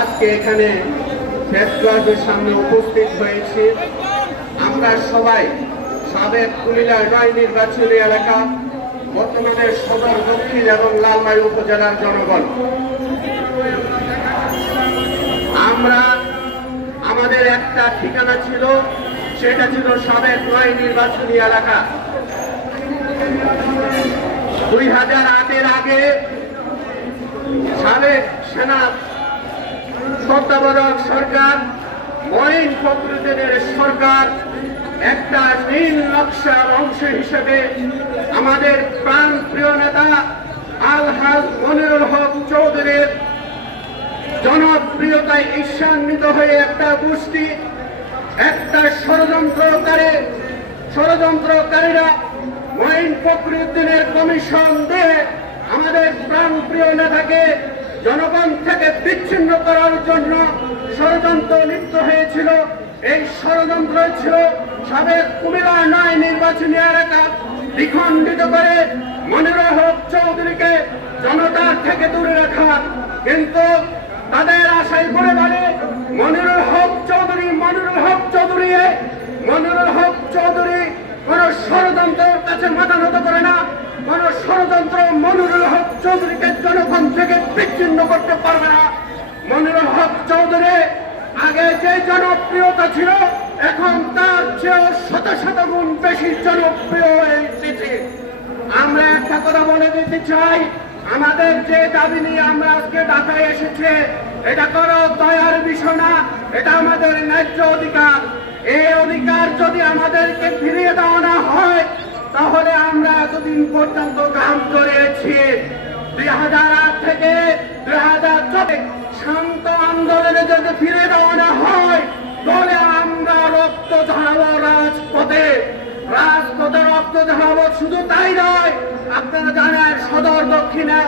আজকে এখানে সামনে উপস্থিত হয়েছি। আমরা সবাই সাবেক কুমিল্লা নয় নির্বাচনী এলাকা, বর্তমানে সদর দক্ষিণ এবং লালমাই উপজেলার জনগণ। আমরা, আমাদের একটা ঠিকানা ছিল, সেটা ছিল সাবেক নয় নির্বাচনী এলাকা। দুই হাজার আটের আগে সাবেক সেনা তত্ত্বাবধায়ক সরকার, মঈন ফখরুদ্দিনের সরকার, একটা নীল নকশার অংশ হিসেবে আমাদের প্রাণ প্রিয় নেতা আলহাজ মনিরুল হক চৌধুরীর জনপ্রিয়তায় ঈর্ষান্বিত হয়ে একটা গোষ্ঠী, একটা ষড়যন্ত্রকারী, ষড়যন্ত্রকারীরা মঈন ফখরুদ্দিনের কমিশন দিয়ে আমাদের প্রাণপ্রিয় নেতাকে জনগণ থেকে বিচ্ছিন্ন করার জন্য ষড়যন্ত্র লিপ্ত হয়েছিল। এই ষড়যন্ত্র ছিল সাবেক কুমিল্লা নয় নির্বাচনী এলাকা দ্বিখণ্ডিত করে মনিরুল হক চৌধুরীকে জনতার থেকে দূরে রাখা কিন্তু তাদের আশাই করে বলে মনিরুল হক চৌধুরী, মনিরুল হক চৌধুরী মনিরুল হক চৌধুরী কোন ষড়যন্ত্রের কাছে মাথা নত করে না। কোন ষড়যন্ত্র মনিরুল হক চৌধুরীকে জনগণ থেকে বিচ্ছিন্ন করতে পারবে না। মনিরুল হক চৌধুরী, আগে যে জনপ্রিয়তা ছিল, এখন তার চেয়েও শত শত গুণ বেশি জনপ্রিয় হয়ে এসেছে আমরা একটা কথা বলে দিতে চাই, আমাদের যে দাবি নিয়ে আমরা আজকে ঢাকায় এসেছে, এটা কোনো দয়ার বিষয় না, এটা আমাদের ন্যায্য অধিকার। এই অধিকার যদি আমাদেরকে ফিরিয়ে দেওয়া না হয়, তাহলে আমরা এতদিন পর্যন্ত যদি ফিরে দেওয়া হয়, তাহলে আমরা রক্ত ঝরাবো রাজপথে। রাজপথে রক্ত ঝরাবো শুধু তাই নয়, আপনারা জানেন সদর দক্ষিণে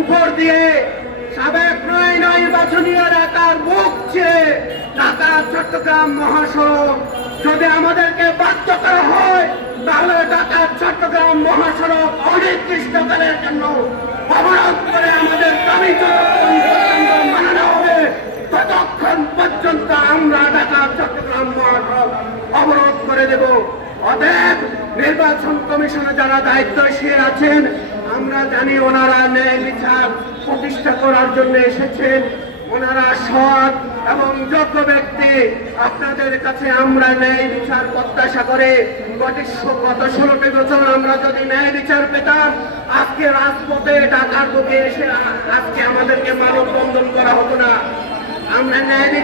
উপর দিয়ে সাবেক নয় নির্বাচনী এলাকার মুখ ঢাকা চট্টগ্রাম মহাসড়ক। যদি আমাদেরকে বাধ্য করা হয়, তাহলে ঢাকা চট্টগ্রাম মহাসড়ক অনির্দিষ্টকালের জন্য অবরোধ করে আমাদের দাবি যতক্ষণ পর্যন্ত মানানো হবে ততক্ষণ পর্যন্ত আমরা ঢাকা চট্টগ্রাম মহাসড়ক অবরোধ করে দেব। অতএব নির্বাচন কমিশনে যারা দায়িত্বশীল আছেন, আমরা জানি ওনারা ন্যায় বিচার প্রতিষ্ঠা করার জন্য এসেছেন। ওনারা সৎ এবং যোগ্য ব্যক্তি। আপনাদের কাছে আমরা ন্যায় বিচার প্রত্যাশা করে গত গত ষোলোটি বছর আমরা যদি ন্যায় বিচার পেতাম, আজকে রাজপথে টাকার বুকে এসে আজকে আমাদেরকে মানববন্ধন করা হতো না। আমরা ন্যায় বিচার